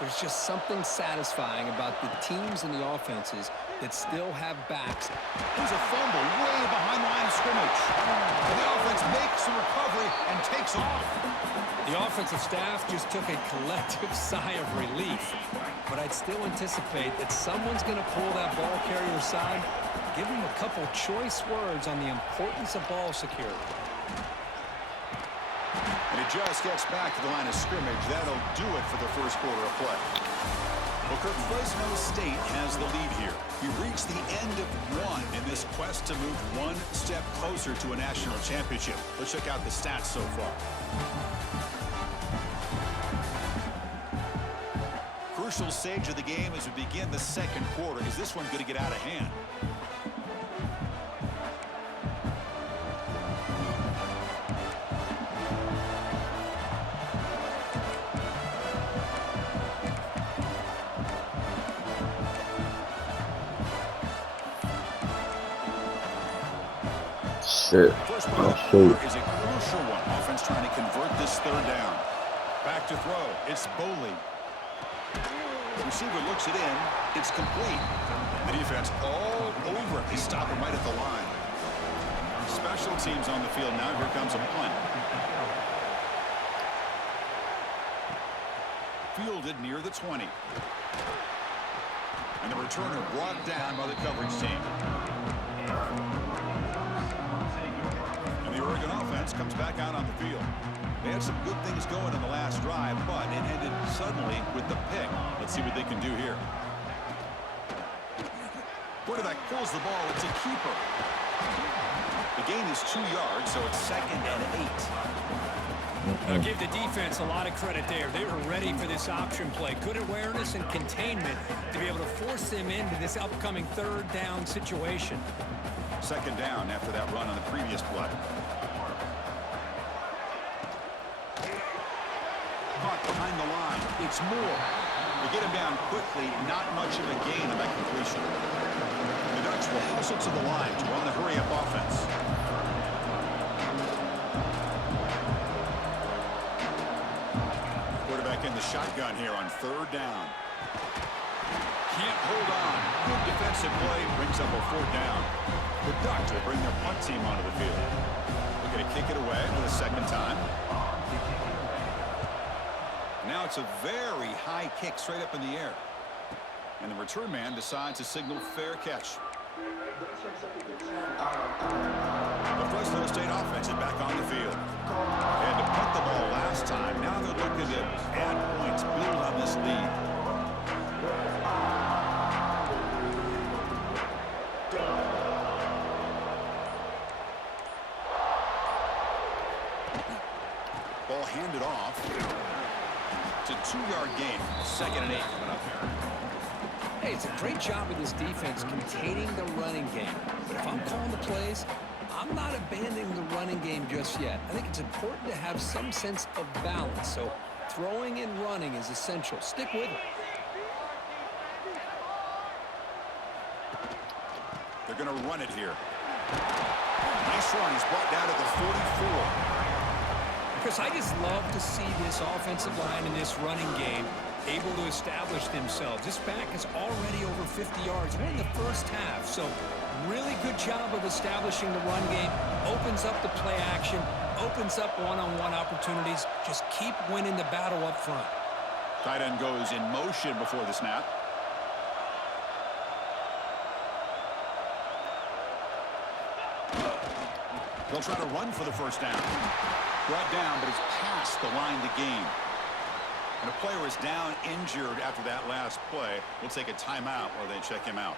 There's just something satisfying about the teams and the offenses that still have backs. There's a fumble way behind the line of scrimmage. And the offense makes the recovery and takes off. The offensive staff just took a collective sigh of relief. But I'd still anticipate that someone's going to pull that ball carrier aside, give him a couple choice words on the importance of ball security. And he just gets back to the line of scrimmage. That'll do it for the first quarter of play. Well, Kirk, Fresno State has the lead here. We reached the end of one in this quest to move one step closer to a national championship. Let's check out the stats so far. Crucial stage of the game as we begin the second quarter. Is this one going to get out of hand? Shit. First play of the quarter is a crucial one. Offense trying to convert this third down. Back to throw. It's Boley. Receiver looks it in. It's complete. The defense all over it. They stop him right at the line. Special teams on the field now. Here comes a punt. Fielded near the 20. And the returner brought down by the coverage team. And the Oregon offense comes back out on the field. They had some good things going in the last drive, but it ended suddenly with the pick. Let's see what they can do here. Quarterback pulls the ball. It's a keeper. The gain is 2 yards, so it's 2nd and 8. I'll give the defense a lot of credit there. They were ready for this option play. Good awareness and containment to be able to force them into this upcoming third down situation. 2nd down after that run on the previous play. Caught behind the line. It's Moore. They get him down quickly. Not much of a gain on that completion. The Ducks will hustle to the line to run the hurry-up offense. Quarterback in the shotgun here on 3rd down. Can't hold on. Good defensive play brings up a 4th down. The Ducks will bring their punt team onto the field. They're going to kick it away for the 2nd time. Now it's a very high kick straight up in the air. And the return man decides to signal fair catch. The Fresno State offense is back on the field. They had to punt the ball last time. Now they're looking to add points, build on this lead. Ball handed off. It's a 2-yard gain. 2nd and 8 coming up here. Hey, it's a great job of this defense containing the running game. But if I'm calling the plays, I'm not abandoning the running game just yet. I think it's important to have some sense of balance. So throwing and running is essential. Stick with it. They're going to run it here. Nice run. He's brought down to the 44. Because I just love to see this offensive line and this running game able to establish themselves. This back is already over 50 yards. We're in the first half, so really good job of establishing the run game. Opens up the play action, opens up one-on-one opportunities. Just keep winning the battle up front. Tight end goes in motion before the snap. They'll try to run for the 1st down. Brought down, but it's past the line to gain. And a player is down injured after that last play. We'll take a timeout while they check him out.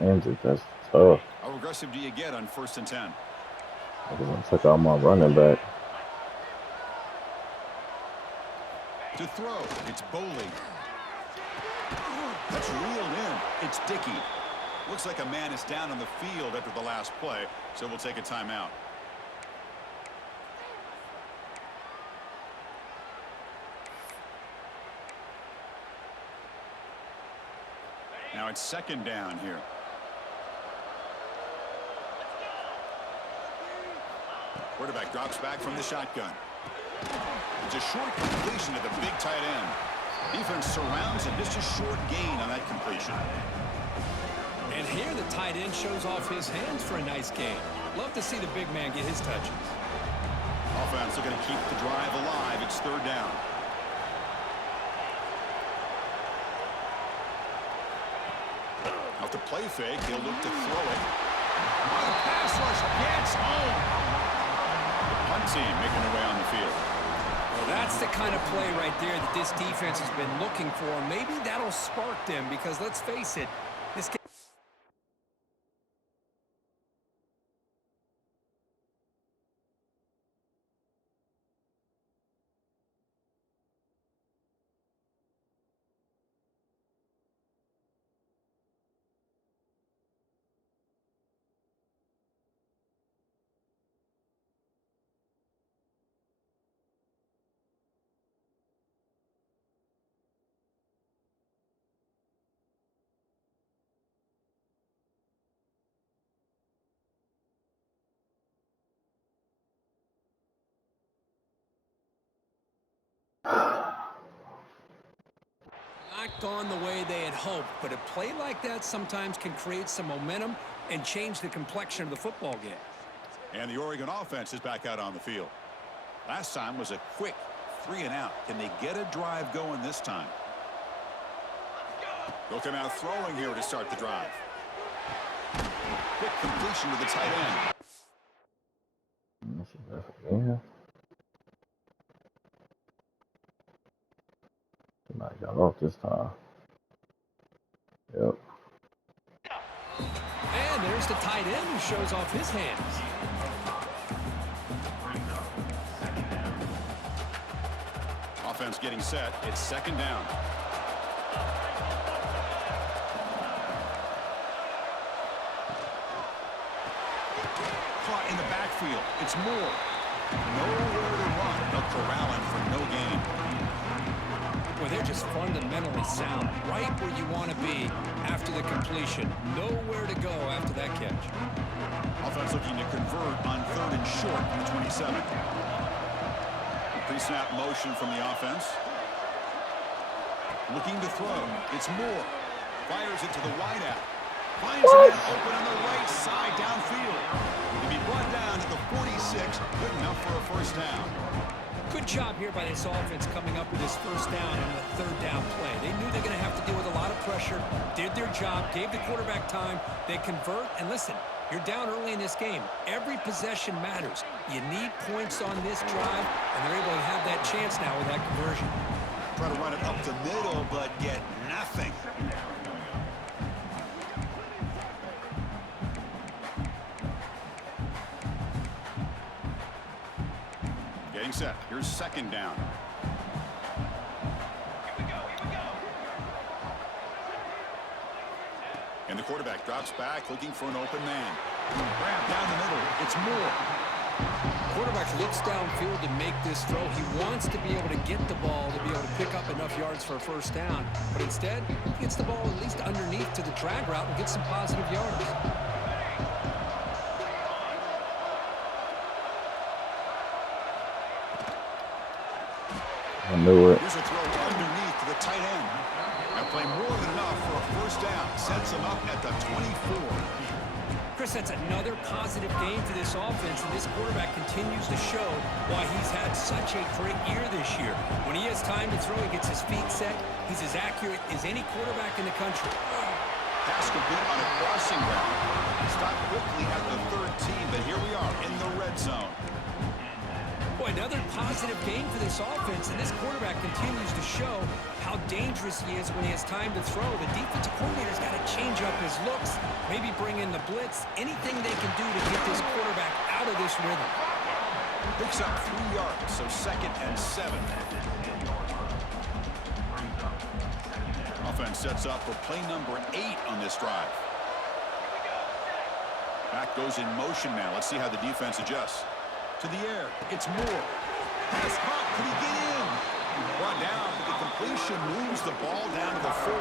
Injured, that's tough. How aggressive do you get on 1st and 10? Because I took out my running back. To throw, it's Boley. That's reeled in. It's Dickey. Looks like a man is down on the field after the last play, so we'll take a timeout. Now it's 2nd down here. Quarterback drops back from the shotgun. It's a short completion to the big tight end. Defense surrounds and just a short gain on that completion. And here the tight end shows off his hands for a nice gain. Love to see the big man get his touches. Offense looking to keep the drive alive. It's third down. Off the play fake, he'll look to throw it. Oh, the pass rush gets home. The punt team making their way on the field. Well, that's the kind of play right there that this defense has been looking for. Maybe that'll spark them because, let's face it, this game... Not gone the way they had hoped, but a play like that sometimes can create some momentum and change the complexion of the football game. And the Oregon offense is back out on the field. Last time was a quick 3-and-out. Can they get a drive going this time? They'll come out throwing here to start the drive. Quick completion to the tight end. Yeah. Somebody got off this time. Yep. And there's the tight end who shows off his hands. Offense getting set. It's second down. Caught in the backfield. It's Moore. Nowhere to run. They'll corral him for no gain. Well, they're just fundamentally sound, right where you want to be after the completion. Nowhere to go after that catch. Offense looking to convert on third and short from the 27. Pre-snap motion from the offense. Looking to throw. It's Moore. Fires it to the wideout. Finds a man open on the right side downfield. He'll be brought down to the 46. Good enough for a first down. Good job here by this offense coming up with this first down on the third down play. They knew they're going to have to deal with a lot of pressure, did their job, gave the quarterback time. They convert, and listen, you're down early in this game. Every possession matters. You need points on this drive, and they're able to have that chance now with that conversion. Try to run it up the middle, but get nothing. Getting set. Here's second down. Here we go. And the quarterback drops back, looking for an open man. Grab down the middle. It's Moore. Quarterback looks downfield to make this throw. He wants to be able to get the ball to be able to pick up enough yards for a first down. But instead, he gets the ball at least underneath to the drag route and gets some positive yards. I knew it. Here's a throw underneath to the tight end. That play more than enough for a first down. Sets him up at the 24. Chris, that's another positive game for this offense, and this quarterback continues to show why he's had such a great year this year. When he has time to throw, he gets his feet set. He's as accurate as any quarterback in the country. Pass complete on a crossing route. Stopped quickly at the 13, but here we are in the red zone. Boy, another positive game for this offense, and this quarterback continues to show how dangerous he is when he has time to throw. The defensive coordinator's got to change up his looks, maybe bring in the blitz, anything they can do to get this quarterback out of this rhythm. Picks up 3 yards, so second and 7. Offense sets up for play number 8 on this drive. Back goes in motion now. Let's see how the defense adjusts. To the air, it's Moore. Pass caught, can he get in? Brought down, but the completion moves the ball down to the 4.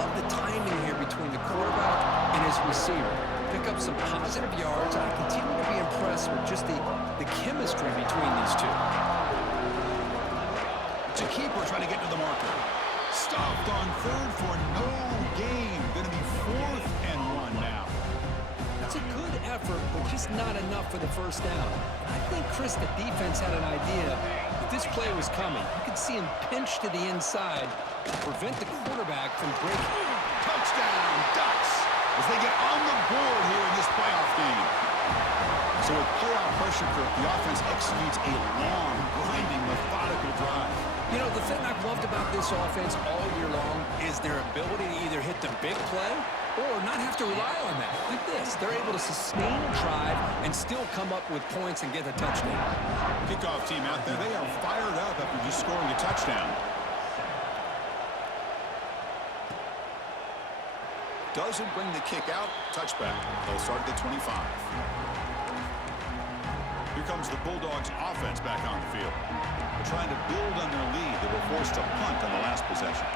Love the timing here between the quarterback and his receiver. pick up some positive yards, and I continue to be impressed with just the chemistry between these two. It's a keeper trying to get to the marker. Stopped on third for no gain. Going to be 4th and 1 now. That's a good effort, but just not enough for the first down. I think, Chris, the defense had an idea that this play was coming. You could see him pinch to the inside to prevent the quarterback from breaking. Touchdown, Ducks, as they get on the board here in this playoff game. So with playoff pressure, Kirk, the offense executes a long, grinding, methodical drive. You know, the thing I've loved about this offense all year long is their ability to either hit the big play or not have to rely on that. Like this, they're able to sustain a drive and still come up with points and get a touchdown. Kickoff team out there, they are fired up after just scoring a touchdown. Doesn't bring the kick out. Touchback. They'll start at the 25. Here comes the Bulldogs offense back on the field. They're trying to build on their lead. They were forced to punt on the last possession.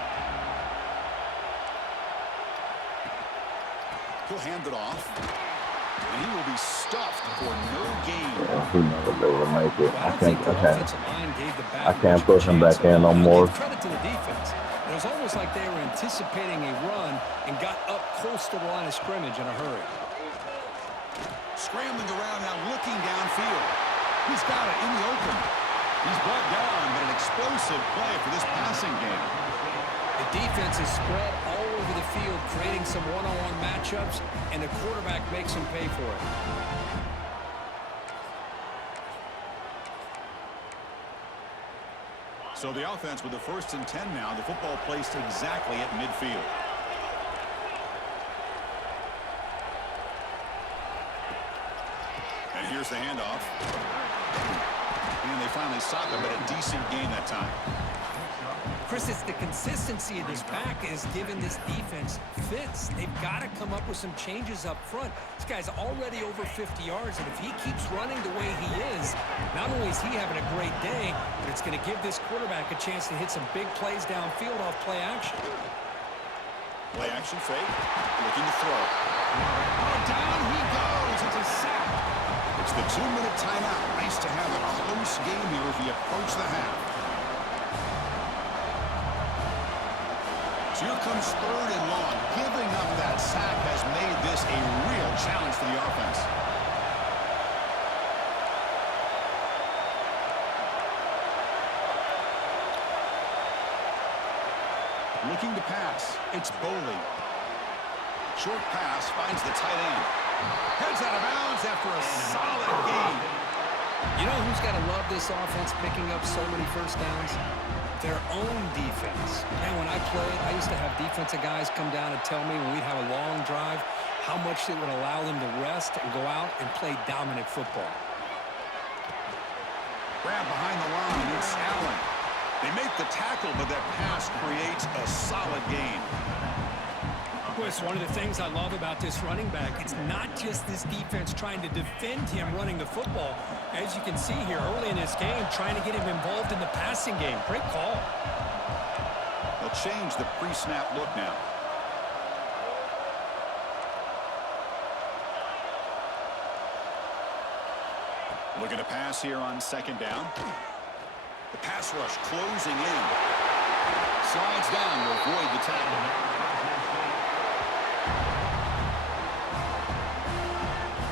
He'll hand it off. And he will be stuffed for no gain. Yeah, he never be able to make it. Well, I can't push him back in no more. Credit to the defense. It was almost like they were anticipating a run and got up close to the line of scrimmage in a hurry. Scrambling around now, looking downfield. He's got it in the open. He's brought down, but an explosive play for this passing game. The defense is spread all over the field, creating some one-on-one matchups, and the quarterback makes them pay for it. So the offense with the 1st and 10 now. The football placed exactly at midfield. And here's the handoff. And they finally stopped him, but a decent gain that time. Chris, it's the consistency of this back is giving this defense fits. They've got to come up with some changes up front. This guy's already over 50 yards, and if he keeps running the way he is, not only is he having a great day, but it's going to give this quarterback a chance to hit some big plays downfield off play action. Play action fake, looking to throw. Oh, down he goes. It's a sack. It's the 2-minute timeout. Nice to have a close game here as we approach the half. So here comes 3rd and long. Giving up that sack has made this a real challenge for the offense. Looking to pass. It's Boley. Short pass finds the tight end. Heads out of bounds after a solid gain. You know who's got to love this offense picking up so many first downs? Their own defense. And when I played, I used to have defensive guys come down and tell me when we'd have a long drive how much it would allow them to rest and go out and play dominant football. Grab behind the line. It's Allen. They make the tackle, but that pass creates a solid gain. Chris, one of the things I love about this running back, it's not just this defense trying to defend him running the football. As you can see here early in this game, trying to get him involved in the passing game. Great call. They'll change the pre-snap look now. Looking to pass here on 2nd down. The pass rush closing in. Slides down to avoid the tackle.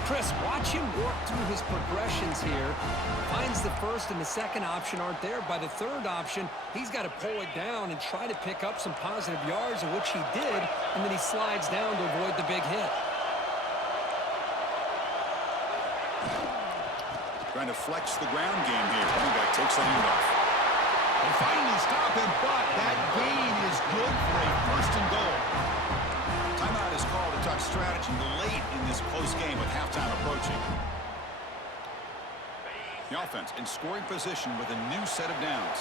Chris, watch him work through his progressions here. Finds the 1st and the 2nd option aren't there. By the 3rd option, he's got to pull it down and try to pick up some positive yards, of which he did, and then he slides down to avoid the big hit. Trying to flex the ground game here. Running back takes the handoff. They finally stop him, but that gain is good for a 1st and goal. Timeout is called to talk strategy late in this close game with halftime approaching. The offense in scoring position with a new set of downs.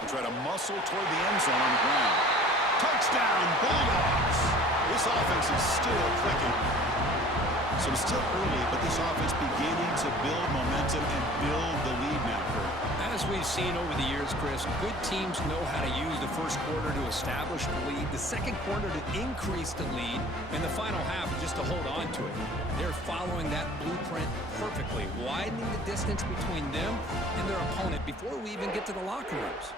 They try to muscle toward the end zone on the ground. Touchdown, Bulldogs! This offense is still clicking. So it's still early, but this offense beginning to build momentum and build the lead now, Kurt. As we've seen over the years, Chris, good teams know how to use the first quarter to establish the lead, the second quarter to increase the lead, and the final half just to hold on to it. They're following that blueprint perfectly, widening the distance between them and their opponent before we even get to the locker rooms.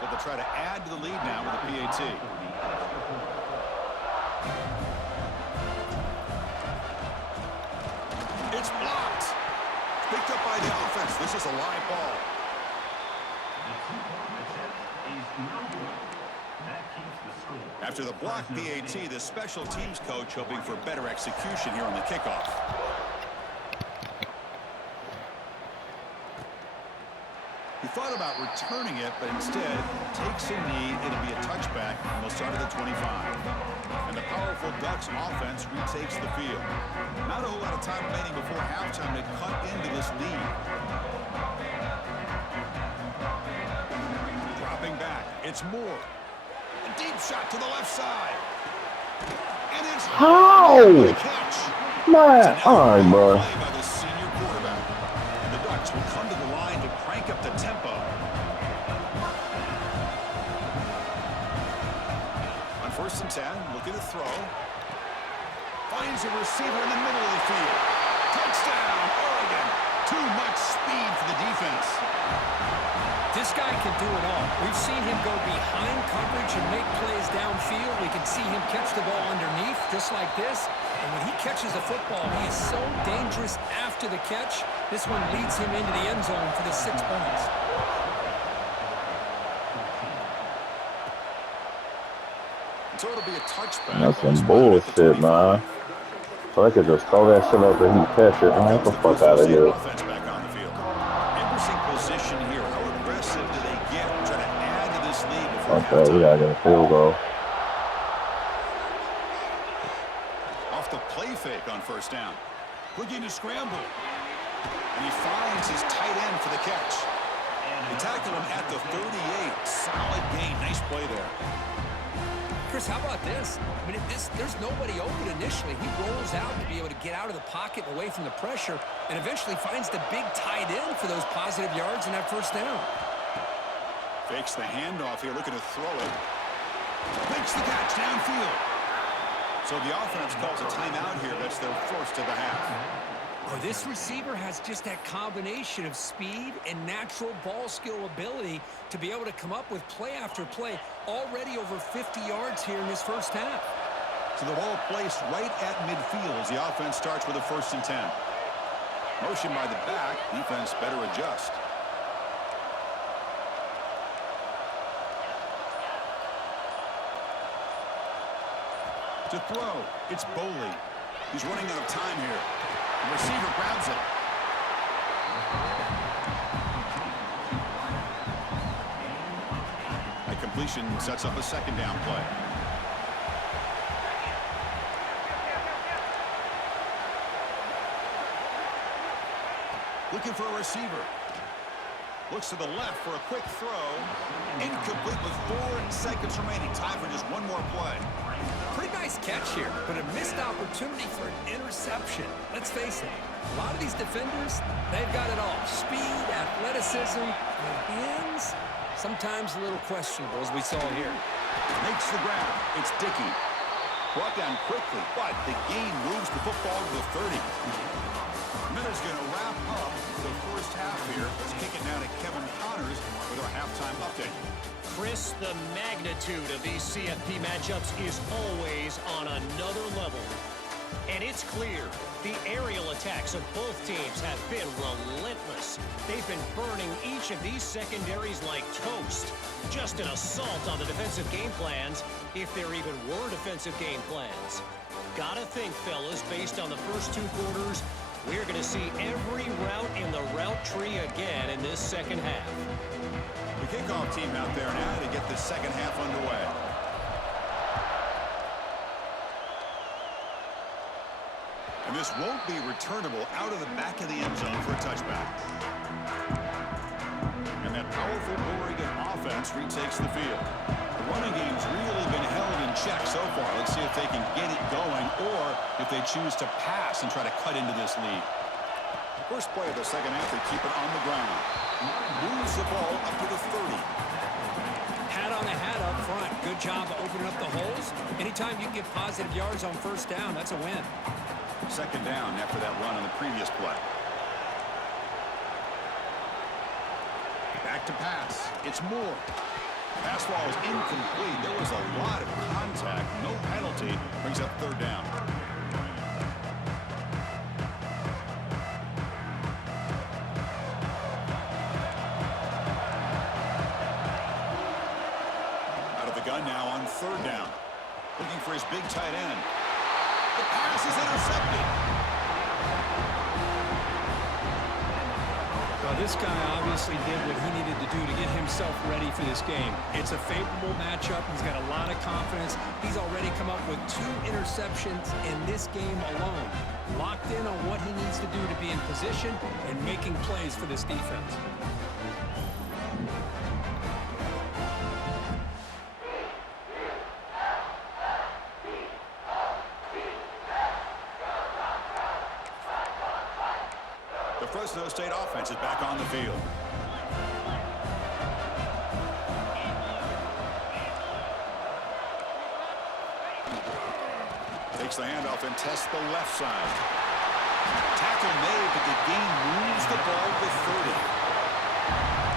So they'll try to add to the lead now with a PAT. It's blocked. Picked up by the offense. This is a live ball. After the block PAT, the special teams coach hoping for better execution here on the kickoff. He thought about returning it, but instead takes a knee. It'll be a touchback, and they'll start at the 25. And the powerful Ducks offense retakes the field. Not a whole lot of time remaining before halftime to cut into this lead. Dropping back, it's Moore. A deep shot to the left side. And it's How? catch. Man, all right, bro. By the senior quarterback. And the Ducks will come to the line to crank up the tempo. On 1st and 10, looking to throw. Finds a receiver in the middle of the field. Touchdown, Oregon. Too much speed for the defense. This guy can do it all. We've seen him go behind coverage and make plays downfield. We can see him catch the ball underneath just like this. And when he catches the football, he is so dangerous after the catch. This one leads him into the end zone for the 6 points. So it'll be a touchback. That's some bullshit, man. So I could just throw that shit up and he catch it. Man, get the fuck out of here. Offense back on the field. Interesting position here. How aggressive do they get? Try to add to this lead before Okay, we gotta get a field goal. Off the play fake on 1st down. Looking to scramble. And he finds his tight end for the catch. They tackle him at the 38. Solid gain. Nice play there. Chris, how about this? I mean, there's nobody open initially. He rolls out to be able to get out of the pocket and away from the pressure and eventually finds the big tight end for those positive yards in that 1st down. Fakes the handoff here, looking to throw it. Makes the catch downfield. So the offense calls a timeout here. That's their first of the half. Oh, this receiver has just that combination of speed and natural ball skill ability to be able to come up with play after play. Already over 50 yards here in this 1st half. So the ball placed right at midfield as the offense starts with a 1st and 10. Motion by the back. Defense better adjust. To throw, it's Boley. He's running out of time here. The receiver grabs it. That completion sets up a 2nd down play. Looking for a receiver. Looks to the left for a quick throw. Incomplete with 4 seconds remaining. Time for just one more play. Pretty nice catch here, but a missed opportunity for an interception. Let's face it, a lot of these defenders, they've got it all. Speed, athleticism, and hands, sometimes a little questionable, as we saw here. Makes the grab. It's Dickey. Brought down quickly, but the gain moves the football to the 30. Miller's going to wrap up the 1st half here. Let's kick it now to Kevin Connors with our halftime update. Chris, the magnitude of these CFP matchups is always on another level. And it's clear the aerial attacks of both teams have been relentless. They've been burning each of these secondaries like toast. Just an assault on the defensive game plans, if there even were defensive game plans. Gotta think, fellas, based on the first 2 quarters, we're going to see every route in the route tree again in this 2nd half. The kickoff team out there now to get the 2nd half underway. And this won't be returnable out of the back of the end zone for a touchback. And that powerful Oregon offense retakes the field. The running game's really been held in check so far. Let's see if they can get it going or if they choose to pass and try to cut into this lead. First play of the second half, they keep it on the ground. Moves the ball up to the 30. Hat on the hat up front. Good job of opening up the holes. Anytime you can get positive yards on first down, that's a win. Second down after that run on the previous play. Back to pass. It's Moore. Pass ball is incomplete. There was a lot of contact. No penalty. Brings up third down. Out of the gun now on third down. Looking for his big tight end. The pass is intercepted. Well, this guy obviously did what he needed to do to get himself ready for this game. It's a favorable matchup. He's got a lot of confidence. He's already come up with 2 interceptions in this game alone. Locked in on what he needs to do to be in position and making plays for this defense. The Fresno State offense is back on the field. Takes the handoff and tests the left side. Tackle made, but the game moves the ball to 30.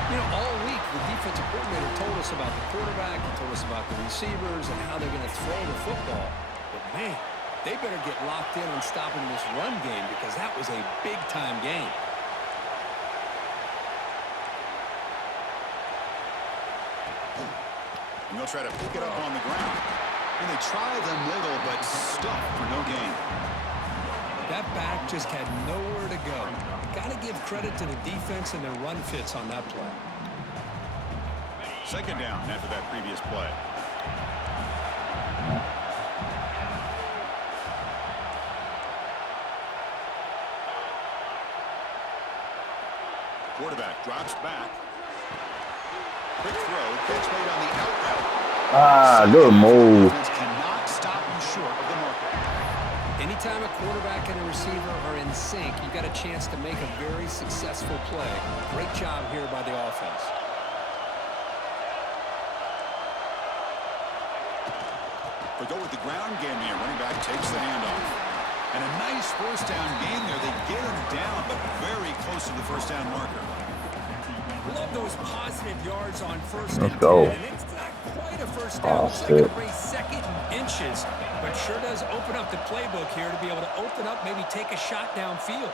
You know, all week the defensive coordinator told us about the quarterback. He told us about the receivers and how they're going to throw the football. But, man, they better get locked in on stopping this run game because that was a big-time game. And they'll try to pick it up on the ground. And they try the middle, but stuffed for no gain. That back just had nowhere to go. Got to give credit to the defense and their run fits on that play. Second down after that previous play. Quarterback drops back. Quick throw, catch made on the out route. Ah, good move. Cannot stop him short of the marker. Anytime a quarterback and a receiver are in sync, you've got a chance to make a very successful play. Great job here by the offense. They go with the ground game here. Running back takes the handoff. And a nice first down game there. They get him down, but very close to the first down marker. Love those positive yards on first Let's and go. 10, and it's not quite a first down. It's like a race second and inches, but sure does open up the playbook here to be able to open up, maybe take a shot downfield.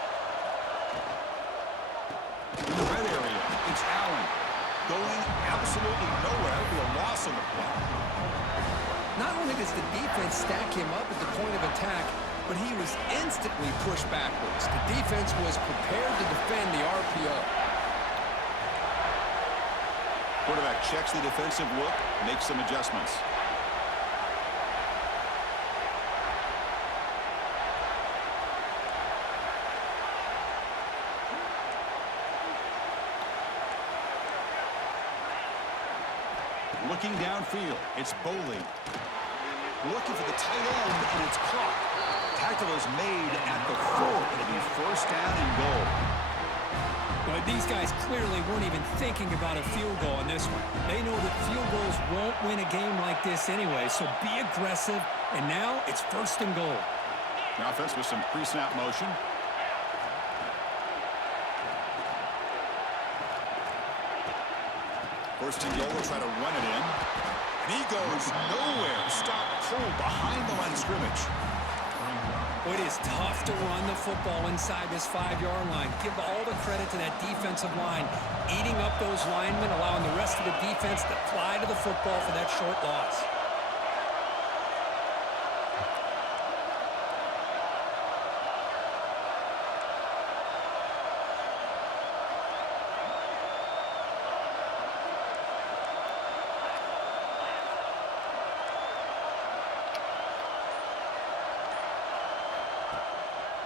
In the red area, it's Allen. Going absolutely nowhere. That'll be a loss on the play. Not only does the defense stack him up at the point of attack, but he was instantly pushed backwards. The defense was prepared to defend the RPO. Quarterback checks the defensive look, makes some adjustments. Looking downfield, it's Boley. Looking for the tight end, and it's caught. Tackle is made at the 4. It'll be first down and goal. But these guys clearly weren't even thinking about a field goal on this one. They know that field goals won't win a game like this anyway, so be aggressive, and now it's first and goal. The offense with some pre-snap motion. First and goal, will try to run it in. And he goes nowhere. Stopped cold behind the line of scrimmage. It is tough to run the football inside this 5-yard line. Give all the credit to that defensive line, eating up those linemen, allowing the rest of the defense to fly to the football for that short loss.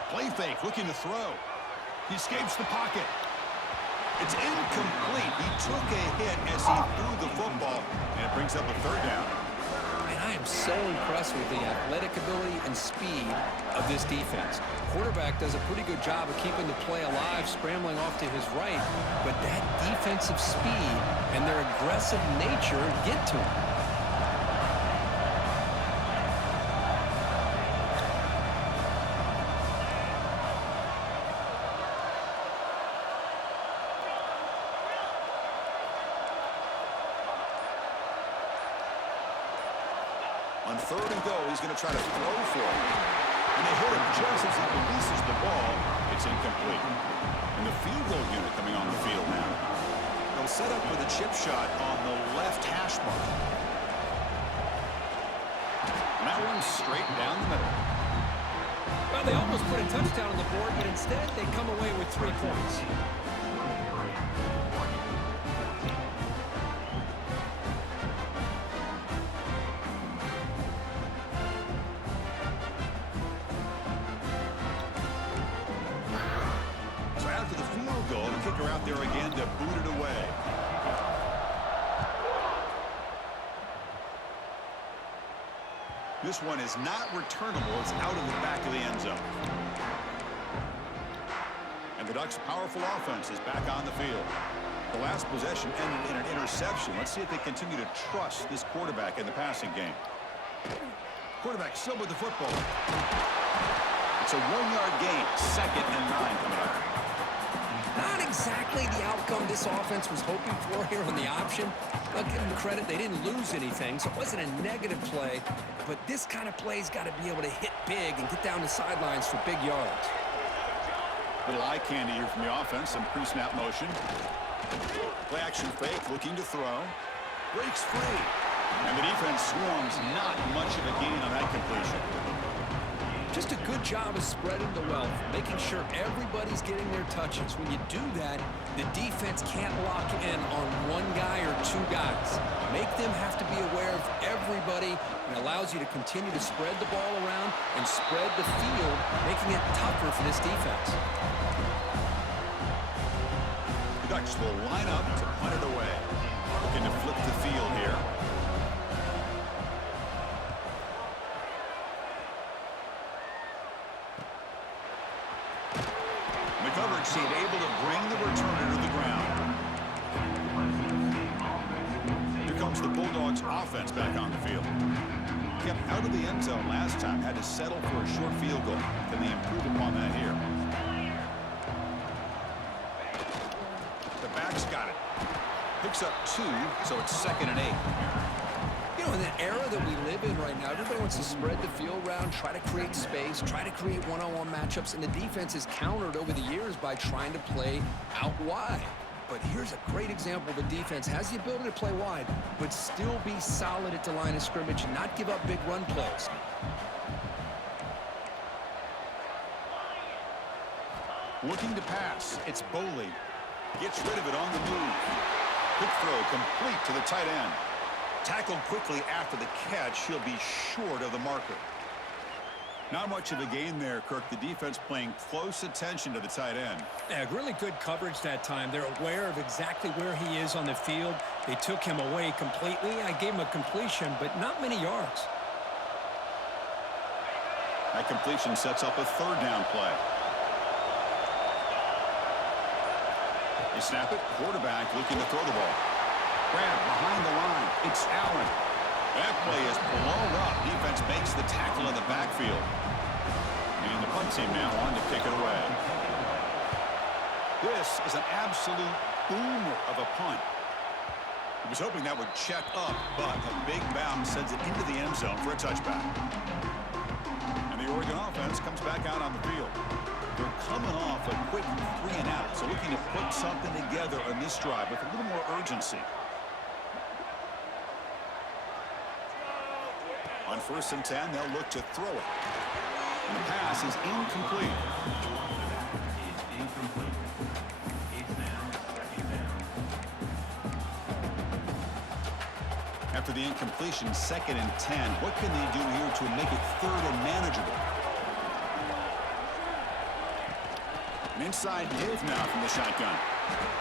Play fake, looking to throw. He escapes the pocket. It's incomplete. He took a hit as he threw the football, and it brings up a third down. And I am so impressed with the athletic ability and speed of this defense. Quarterback does a pretty good job of keeping the play alive, scrambling off to his right, but that defensive speed and their aggressive nature get to him. On 3rd and goal, he's going to try to throw for it. And they hit him just as he releases the ball. It's incomplete. And the field goal unit coming on the field now. They'll set up for the chip shot on the left hash mark. And that one's straight down the middle. Well, they almost put a touchdown on the board, but instead they come away with 3 points. Out there again to boot it away. This one is not returnable. It's out of the back of the end zone. And the Ducks' powerful offense is back on the field. The last possession ended in an interception. Let's see if they continue to trust this quarterback in the passing game. Quarterback still with the football. It's a 1-yard gain. 2nd and 9 coming up. Not exactly the outcome this offense was hoping for here on the option. I'll give them credit, they didn't lose anything, so it wasn't a negative play. But this kind of play's got to be able to hit big and get down the sidelines for big yards. Little eye candy here from the offense, some pre-snap motion. Play action fake, looking to throw. Breaks free. And the defense swarms, not much of a gain on that completion. Just a good job of spreading the wealth, making sure everybody's getting their touches. When you do that, the defense can't lock in on one guy or 2 guys. Make them have to be aware of everybody, and allows you to continue to spread the ball around and spread the field, making it tougher for this defense. The Ducks will line up to punt it away. Looking to flip the field here. McCoverage seemed able to bring the returner to the ground. Here comes the Bulldogs offense back on the field. Kept out of the end zone last time, had to settle for a short field goal. Can they improve upon that here? The back's got it. Picks up 2, so it's 2nd and 8. You know, in the era that we live in right now, everybody wants to spread the field around, try to create space, try to create one-on-one matchups, and the defense is countered over the years by trying to play out wide. But here's a great example. The defense has the ability to play wide, but still be solid at the line of scrimmage and not give up big run plays. Looking to pass. It's Boley. Gets rid of it on the move. Quick throw complete to the tight end. Tackled quickly after the catch. He'll be short of the marker. Not much of a gain there, Kirk. The defense paying close attention to the tight end. Yeah, really good coverage that time. They're aware of exactly where he is on the field. They took him away completely. I gave him a completion, but not many yards. That completion sets up a 3rd down play. They snap it. Quarterback looking to throw the ball. Grab behind the line. It's Allen. That play is blown up. Defense makes the tackle in the backfield. And the punt team now on to kick it away. This is an absolute boomer of a punt. He was hoping that would check up, but a big bounce sends it into the end zone for a touchback. And the Oregon offense comes back out on the field. They're coming off a quick 3 and out, so looking to put something together on this drive with a little more urgency. On 1st and 10, they'll look to throw it. And the pass is incomplete. After the incompletion, 2nd and 10. What can they do here to make it 3rd and manageable? An inside give now from the shotgun.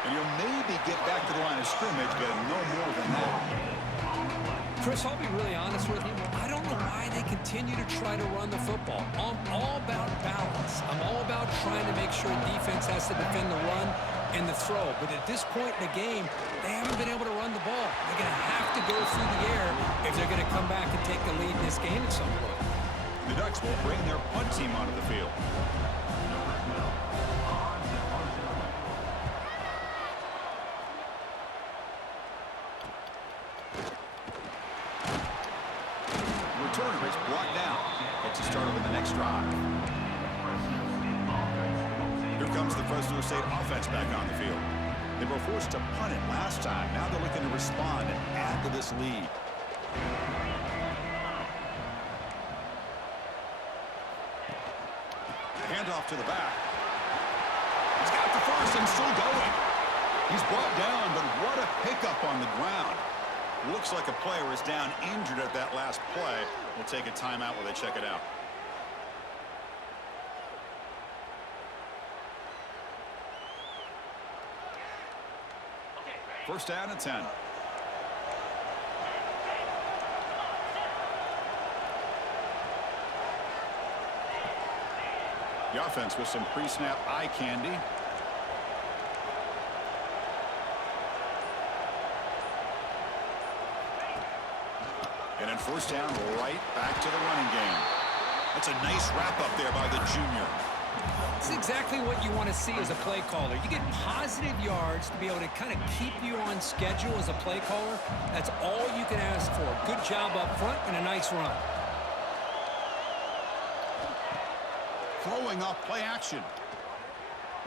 And he'll maybe get back to the line of scrimmage, but no more than that. Chris, I'll be really honest with you. I don't know why they continue to try to run the football. I'm all about balance. I'm all about trying to make sure defense has to defend the run and the throw. But at this point in the game, they haven't been able to run the ball. They're going to have to go through the air if they're going to come back and take the lead in this game at some point. The Ducks will bring their punt team onto the field. Returner is blocked down. Gets you started with the next drive. Here comes the Fresno State offense back on the field. They were forced to punt it last time. Now they're looking to respond and add to this lead. Handoff to the back. He's got the first and still going. He's brought down, but what a pickup on the ground. Looks like a player is down injured at that last play. We'll take a timeout while they check it out. First down and 10. The offense with some pre-snap eye candy. And then first down, right back to the running game. That's a nice wrap-up there by the junior. It's exactly what you want to see as a play caller. You get positive yards to be able to kind of keep you on schedule as a play caller. That's all you can ask for. Good job up front and a nice run. Throwing off play action.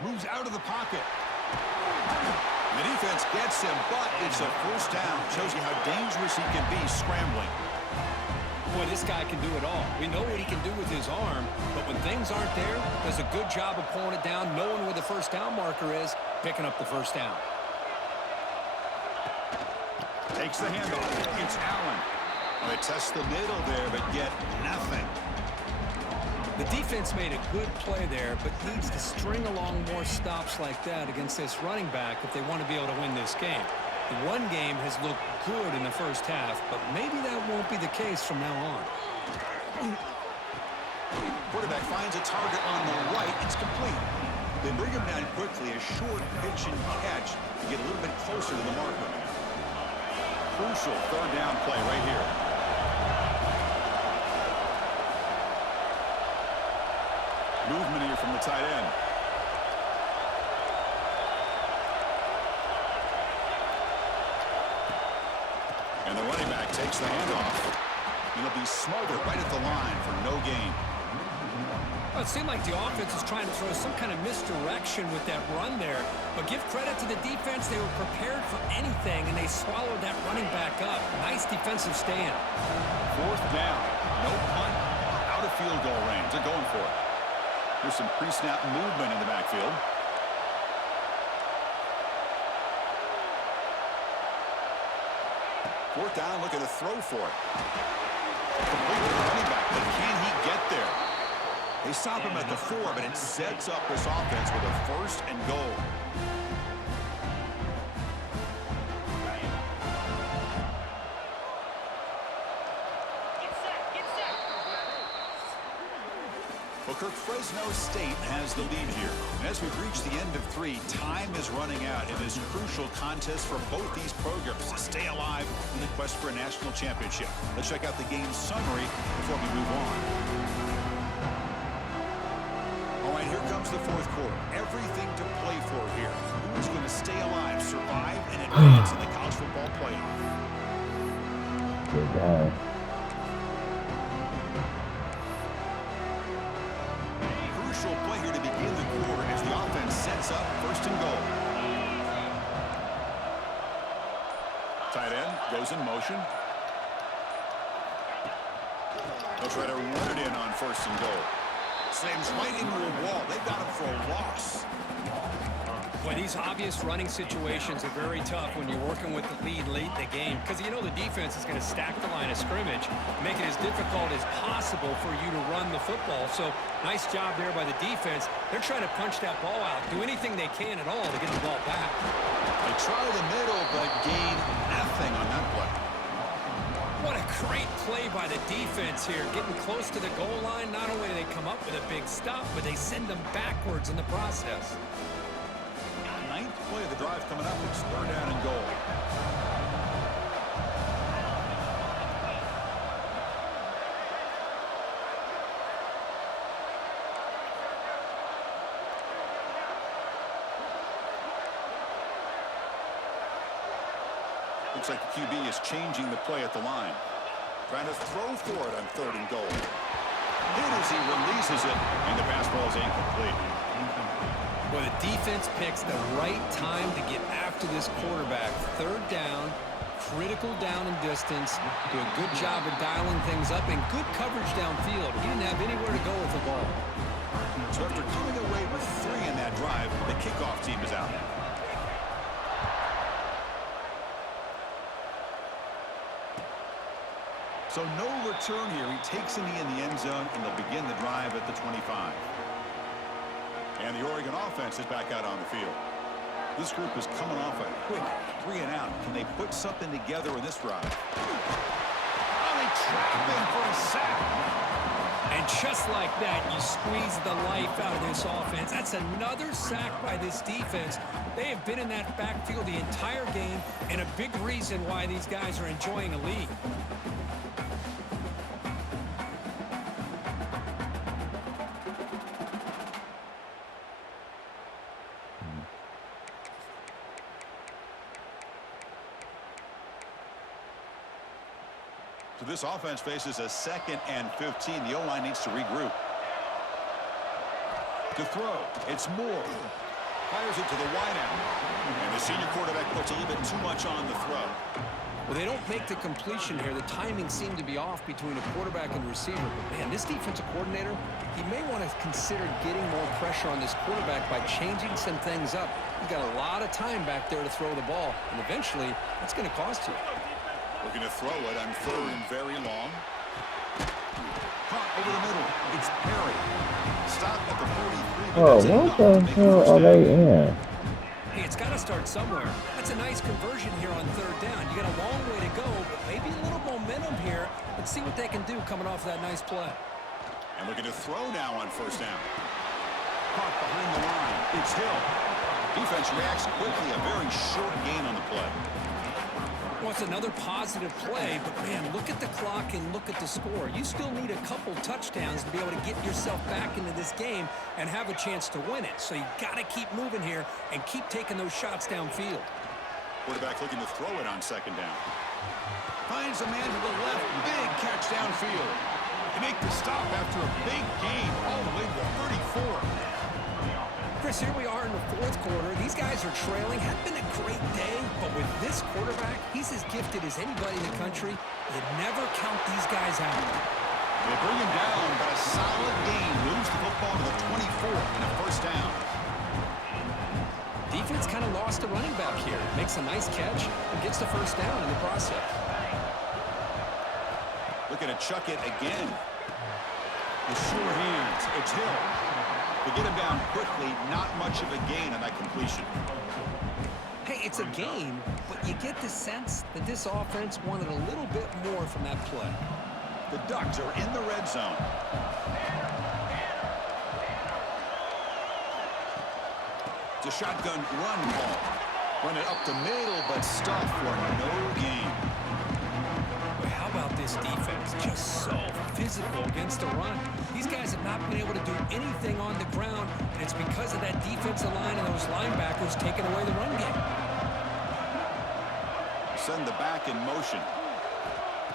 Moves out of the pocket. The defense gets him, but it's a first down. Shows you how dangerous he can be scrambling. Boy, this guy can do it all. We know what he can do with his arm, but when things aren't there, does a good job of pulling it down, knowing where the first down marker is, picking up the first down. Takes the handoff. It's Allen. They test the middle there, but get nothing. The defense made a good play there, but needs to string along more stops like that against this running back if they want to be able to win this game. The run game has looked good in the first half, but maybe that won't be the case from now on. Quarterback finds a target on the right. It's complete. They bring him down quickly. A short pitch and catch to get a little bit closer to the marker. Crucial third down play right here. Movement here from the tight end. And the running back takes the handoff. And he'll be smothered right at the line for no gain. Well, it seemed like the offense is trying to throw some kind of misdirection with that run there. But give credit to the defense. They were prepared for anything, and they swallowed that running back up. Nice defensive stand. Fourth down. No punt. Out of field goal range. They're going for it. There's some pre-snap movement in the backfield. Fourth down, looking to throw for it. Complete to the running back, but can he get there? They stop him at the 4, but it sets up this offense with a first and goal. Well, Kirk, Fresno State has the lead here. And as we've reached the end of 3, time is running out in this crucial contest for both these programs to stay alive in the quest for a national championship. Let's check out the game summary before we move on. All right, here comes the fourth quarter. Everything to play for here. Who's going to stay alive, survive, and advance in the college football playoff? Good guy. Crucial play here to begin the quarter as the offense sets up first and goal. Tight end goes in motion. They'll try to run it in on first and goal. Slams right into a wall. They've got him for a loss. Boy, these obvious running situations are very tough when you're working with the lead late in the game because you know the defense is going to stack the line of scrimmage, make it as difficult as possible for you to run the football. So nice job there by the defense. They're trying to punch that ball out, do anything they can at all to get the ball back. They try the middle, but gain nothing on that play. What a great play by the defense here. Getting close to the goal line, not only do they come up with a big stop, but they send them backwards in the process. Ninth play of the drive coming up. It's 3rd down and goal. Looks like the QB is changing the play at the line. Trying to throw for it on 3rd and goal. Hit as he releases it, and the pass ball is incomplete. Well, the defense picks the right time to get after this quarterback. 3rd down, critical down and distance. Do a good job of dialing things up, and good coverage downfield. He didn't have anywhere to go with the ball. So after coming away with 3 in that drive, the kickoff team is out. So no return here. He takes a knee in the end zone, and they'll begin the drive at the 25. And the Oregon offense is back out on the field. This group is coming off a quick 3 and out. Can they put something together in this drive? Oh, they trap him for a sack. And just like that, you squeeze the life out of this offense. That's another sack by this defense. They have been in that backfield the entire game, and a big reason why these guys are enjoying a lead. So this offense faces a 2nd and 15. The O-line needs to regroup. To throw, it's Moore. Fires it to the wideout. And the senior quarterback puts a little bit too much on the throw. Well, they don't make the completion here. The timing seemed to be off between a quarterback and receiver. But, man, this defensive coordinator, he may want to consider getting more pressure on this quarterback by changing some things up. He's got a lot of time back there to throw the ball, and eventually that's going to cost you. Looking to throw it on 3rd and very long. Caught over the middle. It's Perry. Stop at the 43. Oh, what the hell are they in? Hey, it's got to start somewhere. That's a nice conversion here on 3rd down. You got a long way to go, but maybe a little momentum here. Let's see what they can do coming off that nice play. And looking to throw now on 1st down. Caught behind the line. It's Hill. Defense reacts quickly. A very short gain on the play. Well, it's another positive play, but, man, look at the clock and look at the score. You still need a couple touchdowns to be able to get yourself back into this game and have a chance to win it. So you got to keep moving here and keep taking those shots downfield. Quarterback looking to throw it on 2nd down. Finds a man to the left. Big catch downfield. They make the stop after a big gain all the way to the 34. Chris, here we are in the 4th quarter. These guys are trailing. Had been a great day, but with this quarterback, he's as gifted as anybody in the country. You never count these guys out. They bring him down, but a solid gain moves the football to the 24 and a 1st down. Defense kind of lost the running back here. Makes a nice catch and gets the 1st down in the process. Looking to chuck it again. The sure hands. It's Hill. To get him down quickly, not much of a gain on that completion. Hey, it's a game, but you get the sense that this offense wanted a little bit more from that play. The Ducks are in the red zone. It's a shotgun run ball. Run it up the middle, but stuffed for no gain. But how about this defense? Just so physical against the run. These guys have not been able to do anything on the ground, and it's because of that defensive line and those linebackers taking away the run game. Send the back in motion.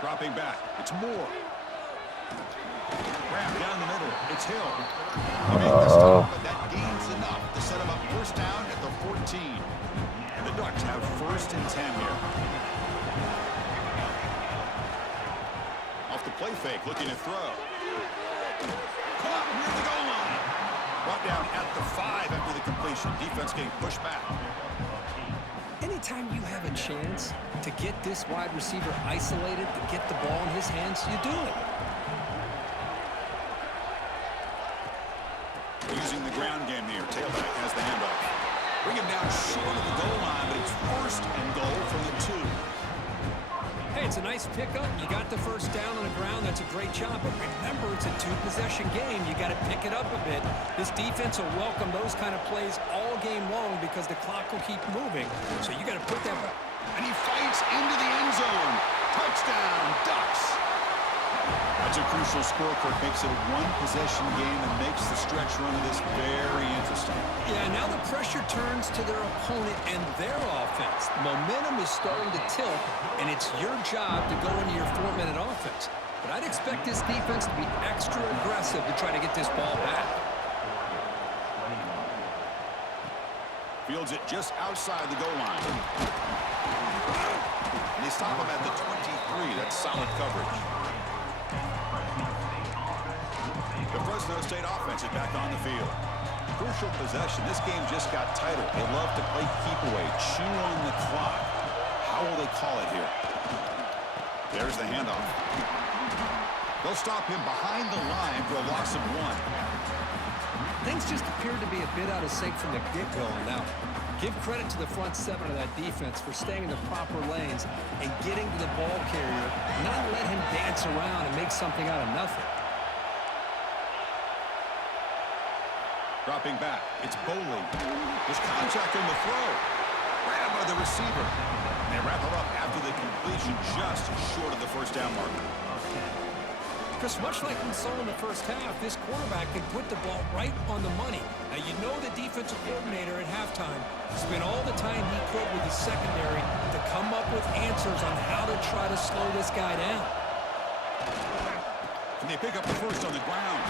Dropping back. It's Moore. Grab down the middle. It's Hill. They make the stop, but that gains enough to set him up 1st down at the 14. And the Ducks have 1st and 10 here. Off the play fake, looking to throw. Caught near the goal line. Brought down at the 5 after the completion. Defense getting pushed back. Anytime you have a chance to get this wide receiver isolated, to get the ball in his hands, you do it. Using the ground game here. Tailback has the handoff. Bring him down short of the goal line, but it's 1st and goal from the 2. Hey, it's a nice pickup. You got the first down on the ground. That's a great job. But remember, it's a two-possession game. You got to pick it up a bit. This defense will welcome those kind of plays all game long because the clock will keep moving. So you got to put that back. And he fights into the end zone. Touchdown, Ducks. That's a crucial score, Kirk. Makes it a one-possession game and makes the stretch run of this very interesting. Yeah, now the pressure turns to their opponent and their offense. Momentum is starting to tilt, and it's your job to go into your 4-minute offense. But I'd expect this defense to be extra aggressive to try to get this ball back. Fields it just outside the goal line. And they stop him at the 23. That's solid coverage. The Fresno State offense is back on the field. Crucial possession. This game just got tighter. They love to play keep away, chew on the clock. How will they call it here? There's the handoff. They'll stop him behind the line for a loss of 1. Things just appeared to be a bit out of sync from the get-go on that one. Give credit to the front 7 of that defense for staying in the proper lanes and getting to the ball carrier, not let him dance around and make something out of nothing. Dropping back, it's Boley. There's contact on the throw. Grabbed by the receiver. And they wrap him up after the completion just short of the first down marker. Chris, much like we saw in the first half, this quarterback can put the ball right on the money. Now, you know the defensive coordinator at halftime spent all the time he could with the secondary to come up with answers on how to try to slow this guy down. And they pick up the first on the ground.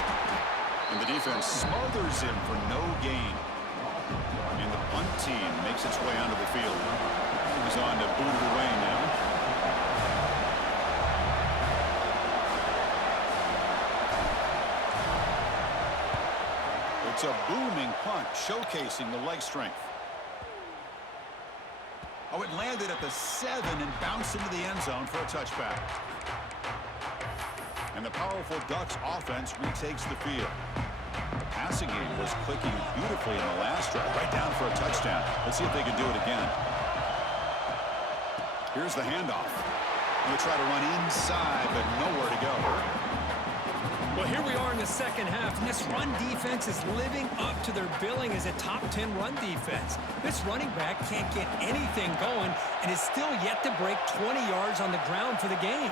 And the defense smothers him for no gain. And the punt team makes its way onto the field. He's on to boot it away now. It's a booming punt, showcasing the leg strength. Oh, it landed at the 7 and bounced into the end zone for a touchback. And the powerful Ducks offense retakes the field. The passing game was clicking beautifully in the last drive, right down for a touchdown. Let's see if they can do it again. Here's the handoff. Going to try to run inside, but nowhere to go. Well, here we are in the second half, and this run defense is living up to their billing as a top 10 run defense. This running back can't get anything going and is still yet to break 20 yards on the ground for the game.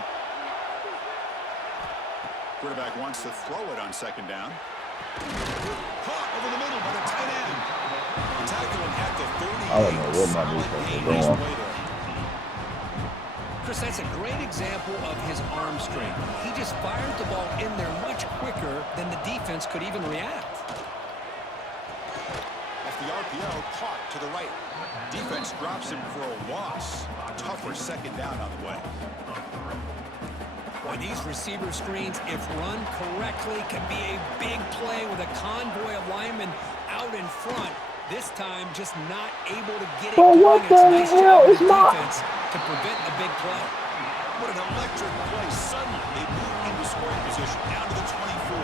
Quarterback wants to throw it on second down. Caught over the middle by the tight end. Tackling at the 38. I don't know what my defense is doing. Chris, that's a great example of his arm strength. He just fired the ball in there much quicker than the defense could even react. Off the RPO, caught to the right. Defense drops him for a loss. Tougher second down on the way. Well, these receiver screens, if run correctly, can be a big play with a convoy of linemen out in front. This time, just not able to get it going. It's a nice job of the defense to prevent a big play. What an electric play. Suddenly, they move into scoring position down to the 24.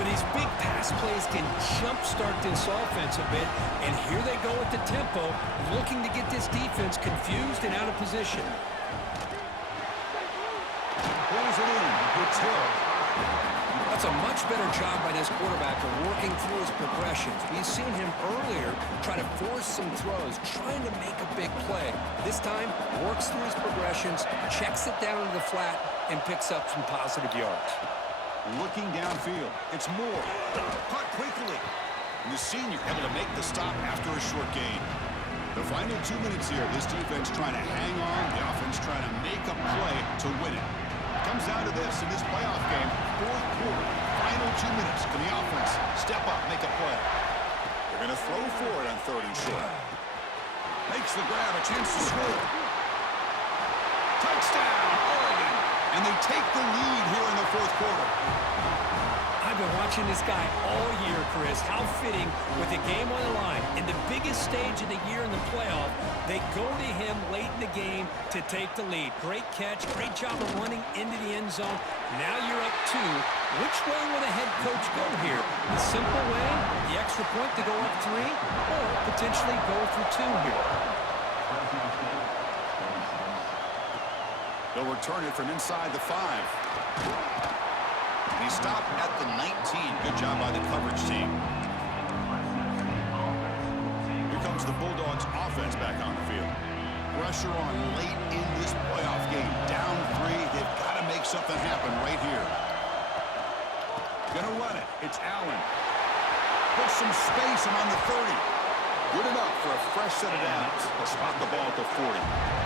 Well, these big pass plays can jumpstart this offense a bit, and here they go at the tempo, looking to get this defense confused and out of position. Pulls it in. Good tilt. That's a much better job by this quarterback of working through his progressions. We've seen him earlier try to force some throws, trying to make a big play. This time, works through his progressions, checks it down to the flat, and picks up some positive yards. Looking downfield. It's Moore. Caught quickly. And the senior able to make the stop after a short gain. The final 2 minutes here. This defense trying to hang on. The offense trying to make a play to win it. Comes down to this in this playoff game. Fourth quarter. Final 2 minutes. Can the offense step up, make a play? They're going to throw for it on 3rd and short. Makes the grab. A chance to score. Touchdown, Oregon. And they take the lead here in the 4th quarter. I've been watching this guy all year, Chris. How fitting with the game on the line. In the biggest stage of the year in the playoff, they go to him late in the game to take the lead. Great catch, great job of running into the end zone. Now you're up 2. Which way will the head coach go here? The simple way, the extra point to go up 3, or potentially go for 2 here? return it from inside the 5. And he stopped at the 19. Good job by the coverage team. Here comes the Bulldogs offense back on the field. Pressure on late in this playoff game. Down 3. They've got to make something happen right here. Gonna run it. It's Allen. Put some space around the 30. Good enough for a fresh set of downs. They'll spot the ball at the 40.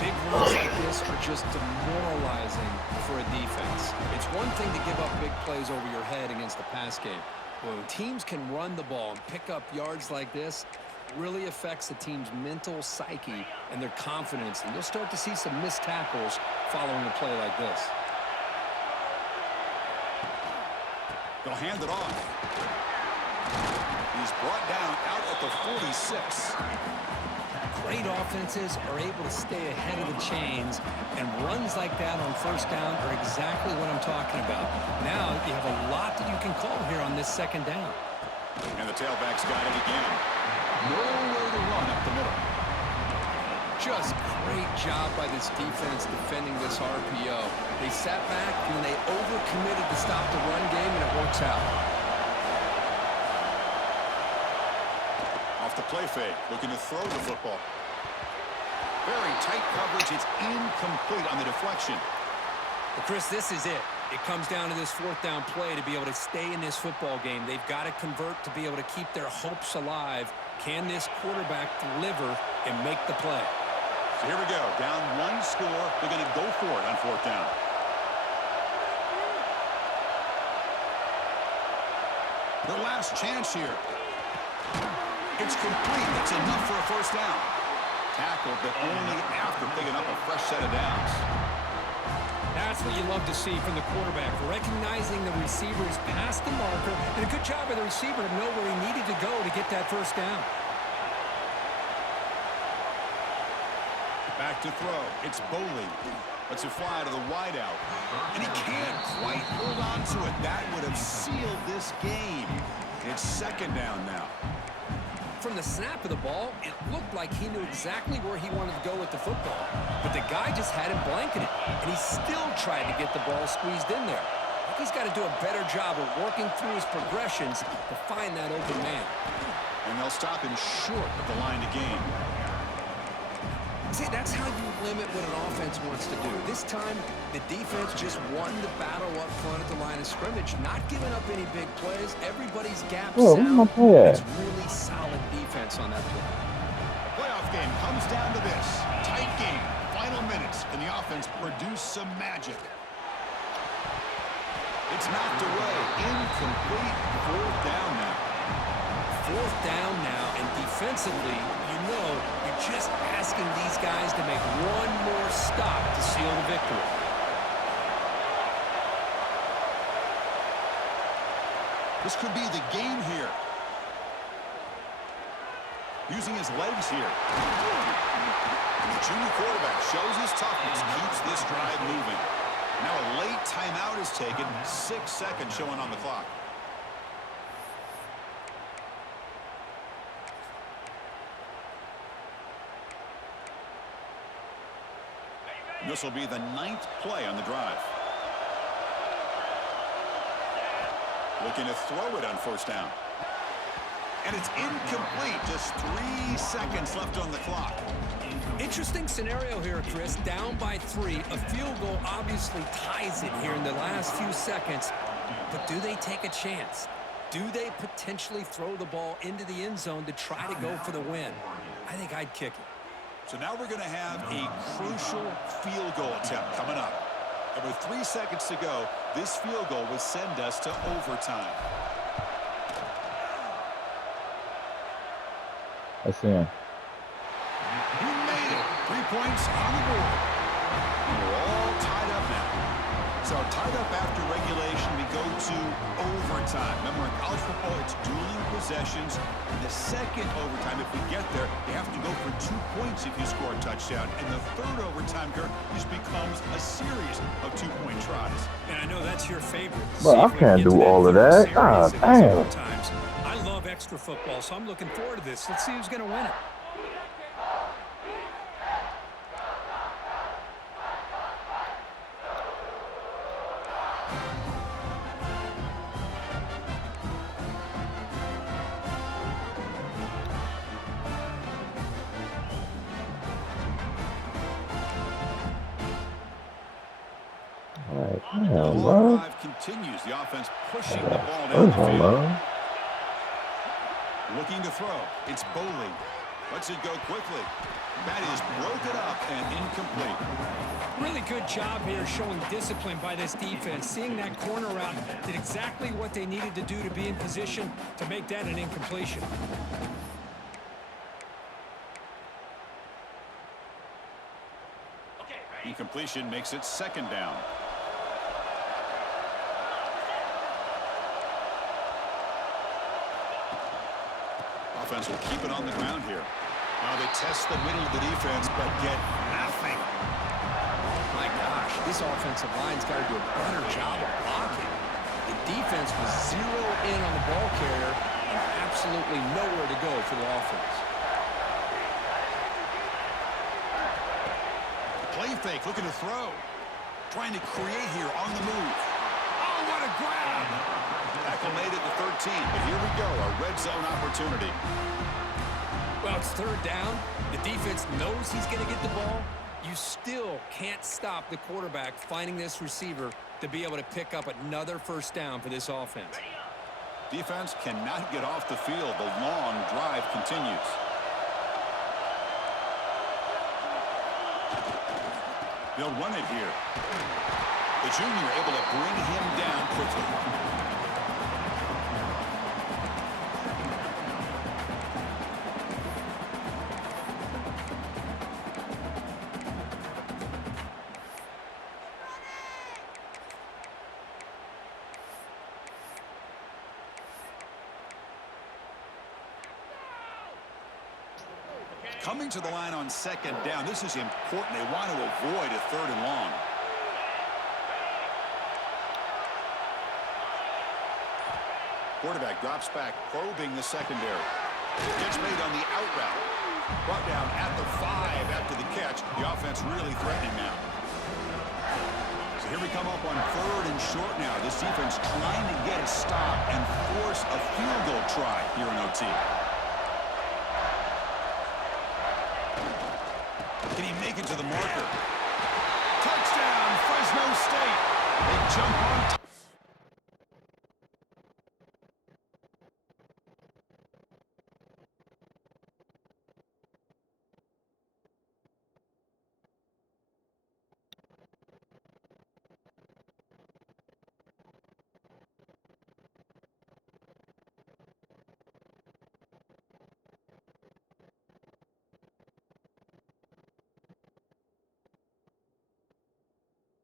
Big runs like this are just demoralizing for a defense. It's one thing to give up big plays over your head against the pass game. When teams can run the ball and pick up yards like this, it really affects the team's mental psyche and their confidence. And you'll start to see some missed tackles following a play like this. They'll hand it off. He's brought down out at the 46. Great offenses are able to stay ahead of the chains, and runs like that on first down are exactly what I'm talking about. Now you have a lot that you can call here on this second down. And the tailback's got it again. Nowhere to run up the middle. Just great job by this defense defending this RPO. They sat back and they overcommitted to stop the run game, and it works out. Off the play fake, looking to throw the football. Very tight coverage. It's incomplete on the deflection. But Chris, this is it. It comes down to this fourth down play to be able to stay in this football game. They've got to convert to be able to keep their hopes alive. Can this quarterback deliver and make the play? So here we go. Down 1 score. They're going to go for it on fourth down. Their last chance here. It's complete. That's enough for a first down. Tackled, but only after picking up a fresh set of downs. That's what you love to see from the quarterback, recognizing the receiver's past the marker, and a good job by the receiver to know where he needed to go to get that first down. Back to throw. It's Boley. Lets it fly to the wideout. And he can't quite hold on to it. That would have sealed this game. It's second down now. From the snap of the ball, it looked like he knew exactly where he wanted to go with the football. But the guy just had him blanketed, and he still tried to get the ball squeezed in there. I think he's got to do a better job of working through his progressions to find that open man. And they'll stop him short of the line to gain. See, that's how you limit what an offense wants to do. This time, the defense just won the battle up front at the line of scrimmage, not giving up any big plays. Everybody's gap sound. It's really solid defense on that play. The playoff game comes down to this. Tight game, final minutes, and the offense produced some magic. It's knocked away. Incomplete. Fourth down now. Fourth down now, and defensively, you know, you're just asking these guys to make one more stop to seal the victory. This could be the game here. Using his legs here. The junior quarterback shows his toughness, keeps this drive moving. Now a late timeout is taken, 6 seconds showing on the clock. This will be the 9th play on the drive. Looking to throw it on first down. And it's incomplete. Just 3 seconds left on the clock. Interesting scenario here, Chris. Down by 3. A field goal obviously ties it here in the last few seconds. But do they take a chance? Do they potentially throw the ball into the end zone to try to go for the win? I think I'd kick it. So now we're going to have a crucial field goal attempt coming up. And with 3 seconds to go, this field goal will send us to overtime. I see him. We made it. 3 points on the board. And we're all tied up now. So tied up after regulation, we go to overtime. Remember, in college football, it's dueling possessions. In the second overtime, if we get there, you have to go for 2 points if you score a touchdown. And the third overtime, Kirk, just becomes a series of 2-point tries. And I know that's your favorite. Well, I can't do all of that. Ah, damn. I love extra football, so I'm looking forward to this. Let's see who's going to win it. The Damn, long bro. drive continues. The offense pushing the Yeah, ball down first the one, field. bro. Looking to throw. It's Boley. Lets it go quickly. That is broken up and incomplete. Really good job here showing discipline by this defense. Seeing that corner route did exactly what they needed to do to be in position to make that an incompletion. Incompletion makes it second down. Offense will keep it on the ground here. Now they test the middle of the defense, but get nothing. My gosh, this offensive line's got to do a better job of blocking. The defense was zero in on the ball carrier and absolutely nowhere to go for the offense. Play fake, looking to throw. Trying to create here on the move. Oh, what a grab! Tackle made it to 13, but here we go, a red zone opportunity. Well, it's third down. The defense knows he's going to get the ball. You still can't stop the quarterback finding this receiver to be able to pick up another first down for this offense. Defense cannot get off the field. The long drive continues. They'll run it here. The junior able to bring him down quickly. Coming to the line on second down. This is important. They want to avoid a third and long. Quarterback drops back, probing the secondary. Catch made on the out route. Brought down at the 5 after the catch. The offense really threatening now. So here we come up on third and short now. This defense trying to get a stop and force a field goal try here in OT. Can he make it to the marker? Touchdown, Fresno State. They jump on.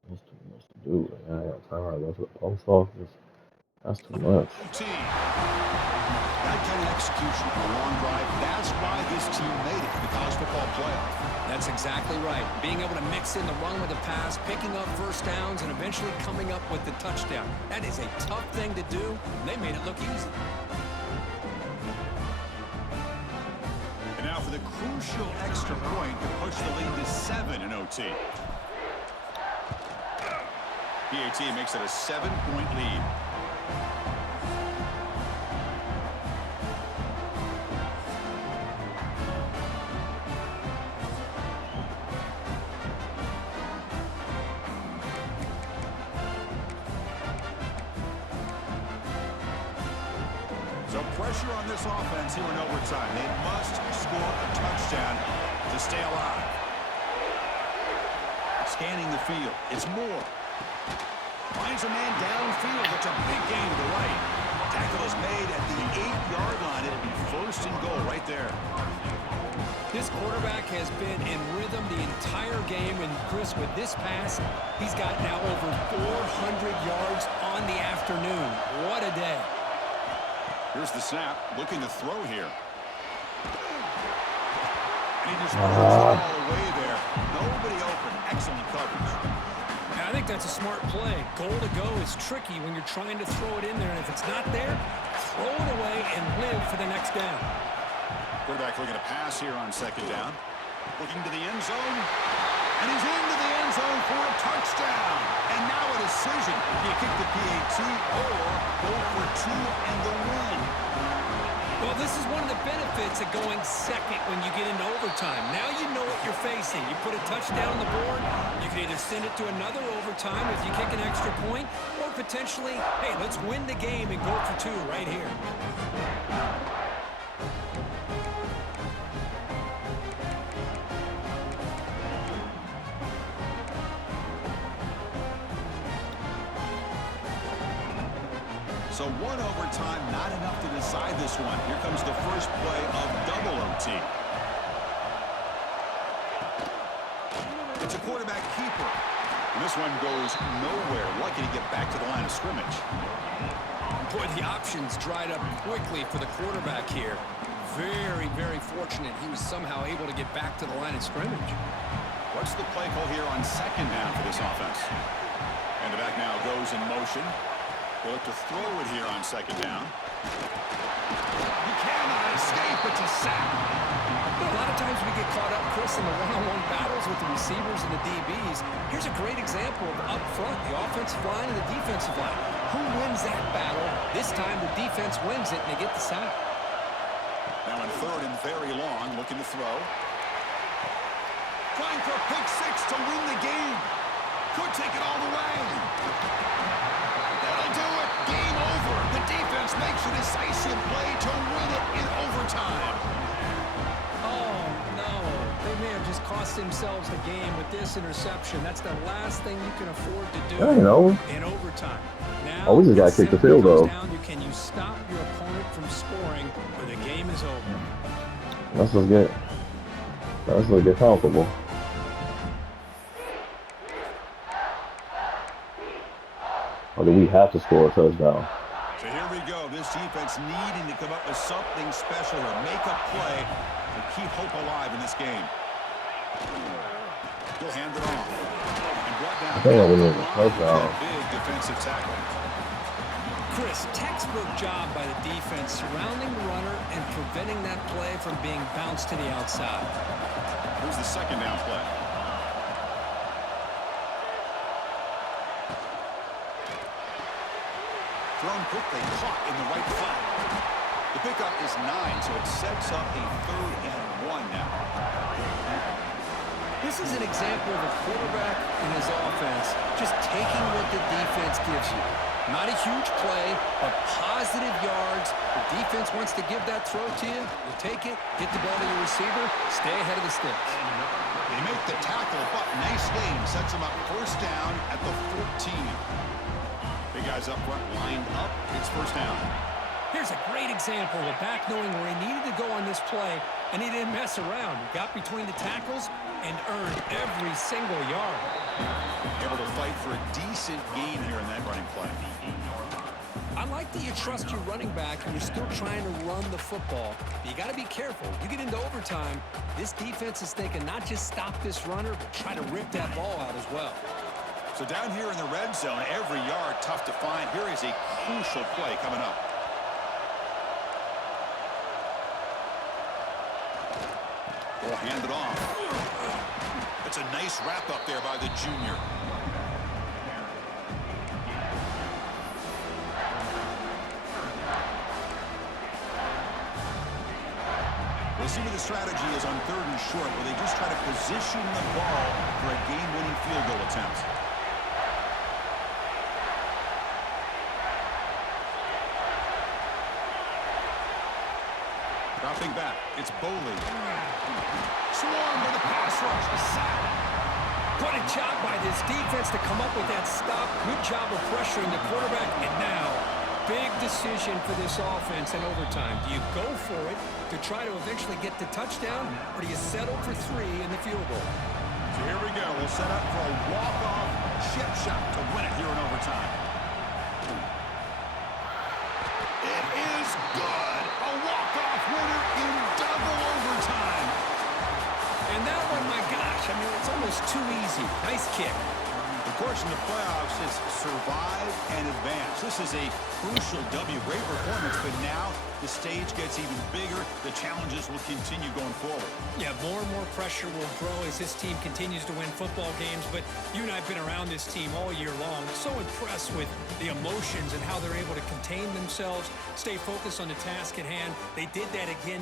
That's too much to do. Like, I ain't got time to go to the post office. That's too much. OT. That kind of execution, a long drive. That's why this team made it to the college football playoff. That's exactly right. Being able to mix in the run with the pass, picking up first downs, and eventually coming up with the touchdown. That is a tough thing to do, and they made it look easy. And now for the crucial extra point to push the lead to 7 in OT. PAT makes it a 7-point lead. So pressure on this offense here in overtime. They must score a touchdown to stay alive. Scanning the field. It's Moore. Finds a man downfield. It's a big gain to the right. Tackle is made at the 8-yard line. It'll be first and goal right there. This quarterback has been in rhythm the entire game, and Chris, with this pass, he's got now over 400 yards on the afternoon. What a day. Here's the snap. Looking to throw here. And he just throws it all away there. Nobody open. Excellent coverage. Now, I think that's a smart play. Goal to go is tricky when you're trying to throw it in there, and if it's not there, throw it away and live for the next down. Quarterback looking to pass here on second down. Looking to the end zone. And he's into the end zone for a touchdown. And now a decision. Do you kick the PAT or go for 2 and the win? Well, this is one of the benefits of going second when you get into overtime. Now you know what you're facing. You put a touchdown on the board, you can either send it to another overtime if you kick an extra point, or potentially, hey, let's win the game and go for two right here. So one overtime, not enough to decide this one. Here comes the first play of double OT. It's a quarterback keeper. And this one goes nowhere. Lucky to get back to the line of scrimmage. Boy, the options dried up quickly for the quarterback here. Very, very fortunate he was somehow able to get back to the line of scrimmage. What's the play call here on second down for this offense? And the back now goes in motion. They'll look to throw it here on second down. You cannot escape. It's a sack. You know, a lot of times we get caught up, Chris, in the one-on-one battles with the receivers and the DBs. Here's a great example of up front, the offensive line and the defensive line. Who wins that battle? This time the defense wins it, and they get the sack. Now in third and very long, looking to throw. Trying for a pick six to win the game. Could take it all the way. That'll do it. Game over. The defense makes a decisive play to win it in overtime. Oh, no. They may have just cost themselves the game with this interception. That's the last thing you can afford to do in overtime. Now, we just got to kick the field goal. Can you stop your opponent from scoring or the game is over? Let's just get comfortable. Or do we have to score a touchdown? So here we go. This defense needing to come up with something special or make a play to keep hope alive in this game. He'll hand it off. And brought down. I think I would need a touchdown. Big defensive tackle. Chris, textbook job by the defense surrounding the runner and preventing that play from being bounced to the outside. Here's the second down play. Thrown quickly, caught in the right flat. The pickup is 9, so it sets up a 3rd and 1 now. This is an example of a quarterback and his offense just taking what the defense gives you. Not a huge play, but positive yards. The defense wants to give that throw to you. You take it, get the ball to your receiver, stay ahead of the sticks. They make the tackle, but nice game. Sets them up first down at the 14. Big guys up front lined up. It's first down. Here's a great example of a back knowing where he needed to go on this play, and he didn't mess around. He got between the tackles and earned every single yard. Able to fight for a decent gain here in that running play. I like that you trust your running back and you're still trying to run the football. But you got to be careful. You get into overtime, this defense is thinking not just stop this runner, but try to rip that ball out as well. So down here in the red zone, every yard tough to find. Here is a crucial play coming up. We'll hand it off. It's a nice wrap up there by the junior. We'll see what the strategy is on 3rd and short, where they just try to position the ball for a game-winning field goal attempt. Dropping back, it's Boley. Swarmed by the pass rush, a sack. What a job by this defense to come up with that stop. Good job of pressuring the quarterback. And now, big decision for this offense in overtime. Do you go for it to try to eventually get the touchdown, or do you settle for 3 in the field goal? So here we go. We'll set up for a walk-off chip shot to win it here in overtime. It is good. A walk-off winner in double overtime. And that one, my gosh, I mean, it's almost too easy. Nice kick. The course, in the playoffs, it's survive and advance. This is a crucial W. Great performance, but now the stage gets even bigger. The challenges will continue going forward. Yeah, more and more pressure will grow as this team continues to win football games. But you and I have been around this team all year long. So impressed with the emotions and how they're able to contain themselves, stay focused on the task at hand. They did that again